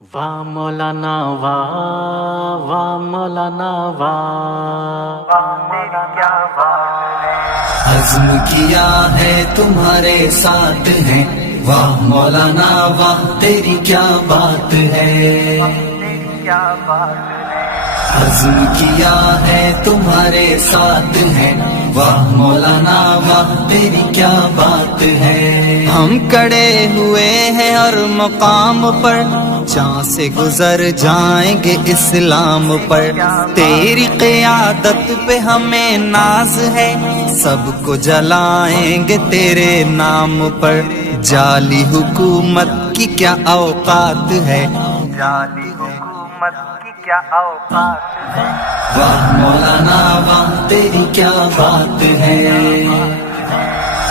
واہ مولانا واہ مولانا واہ میری کیا بات ہے، عزم کیا ہے تمہارے ساتھ ہیں، واہ مولانا واہ تیری کیا بات ہے، تیری کیا بات ہے، عزم کیا ہے تمہارے ساتھ ہیں، واہ مولانا واہ تیری کیا بات ہے۔ ہم کڑے ہوئے ہیں ہر مقام پر، جہاں سے گزر جائیں گے اسلام پر، تیری قیادت پہ ہمیں ناز ہے، سب کو جلائیں گے تیرے نام پر، جعلی حکومت کی کیا اوقات ہے، جعلی حکومت کی کیا اوقات ہے، واہ مولانا واہ تیری کیا بات ہے،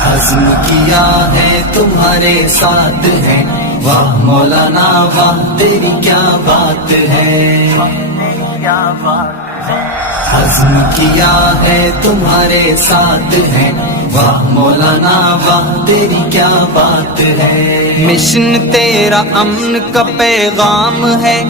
عزم کیا ہے تمہارے ساتھ ہیں، واہ مولانا واہ تیری کیا بات ہے، تیری کیا بات ہے، عزم کیا ہے تمہارے ساتھ ہیں، واہ مولانا واہ تیری کیا بات ہے۔ مشن تیرا امن کا پیغام ہے،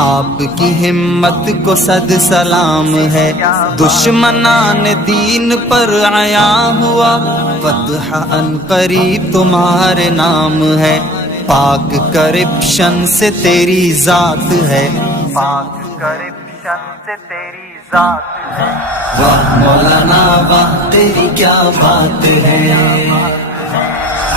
آپ کی ہمت کو صد سلام ہے، دشمنان دین پر عیا ہوا، فتح ان قریب تمہارے نام ہے، پاک کرپشن سے تیری ذات ہے، پاک کرپشن سے تیری ذات ہے، واہ مولانا واہ تیری کیا بات ہے،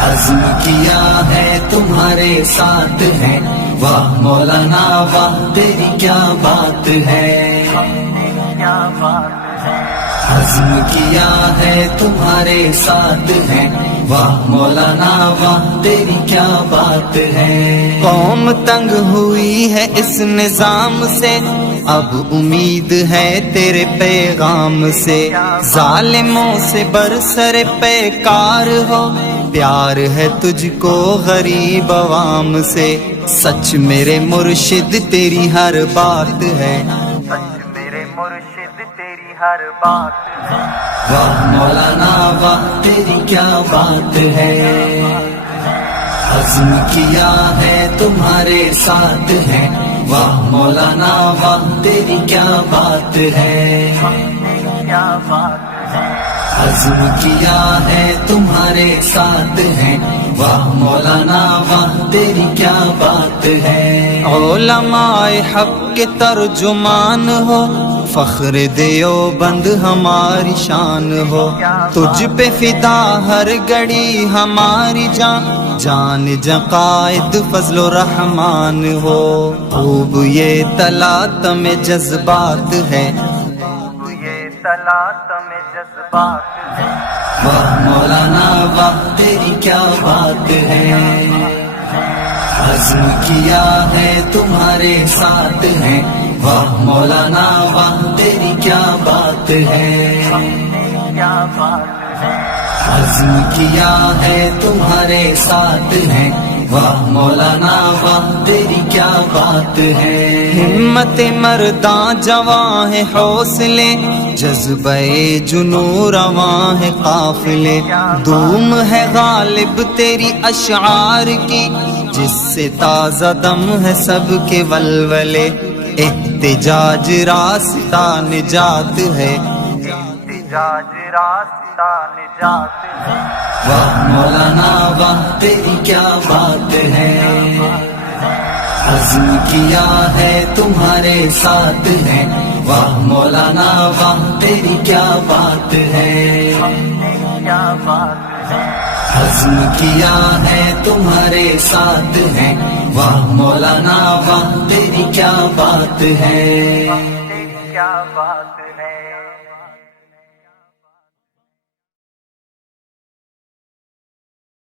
عزم کیا ہے تمہارے ساتھ ہیں، واہ مولانا واہ تیری کیا بات ہے، تیری کیا بات ہے، عزم کیا ہے تمہارے ساتھ ہیں، واہ مولانا واہ تیری کیا بات ہے۔ قوم تنگ ہوئی ہے اس نظام سے، اب امید ہے تیرے پیغام سے، ظالموں سے برسر پیکار ہو، پیار ہے تجھ کو غریب عوام سے، سچ میرے مرشد تیری ہر بات ہے، سچ میرے مرشد تیری ہر بات ہے، واہ مولانا واہ تیری کیا بات ہے، عزم کیا ہے تمہارے ساتھ ہیں، واہ مولانا واہ تیری کیا بات ہے، تیری کیا بات ہے، عزم کیا ہے تمہارے ساتھ ہیں، واہ مولانا واہ تیری کیا بات ہے۔ علماء حق کے ترجمان ہو، فخر دیوبند ہماری شان ہو، تجھ پہ فدا ہر گھڑی ہماری جان، جان قائد فضل و رحمان ہو، خوب یہ طلعت میں جذبات ہے، یہ طلعت میں جذبات ہے، واہ مولانا واہ تیری کیا بات ہے، عزم کیا ہے تمہارے ساتھ ہیں، واہ مولانا واہ تیری کیا بات ہے، کیا بات ہے، عزم کیا ہے تمہارے ساتھ ہیں، واہ مولانا واہ تیری کیا بات ہے۔ ہمت مرداں جواں ہے حوصلے، جذبہ جنوں رواں ہے قافلے، دوم ہے غالب تیری اشعار کی، جس سے تازہ دم ہے سب کے ولولے، احتجاج راستہ نجات ہے، احتجاج راستہ نجات ہے، واہ مولانا واہ تیری کیا بات ہے، عزم کیا ہے تمہارے ساتھ ہیں، واہ مولانا واہ تیری کیا بات ہے، کیا بات ہے، عزم کیا ہے تمہارے ساتھ ہیں، واہ مولانا واہ تیری کیا بات ہے۔ تیری کیا بات ہے۔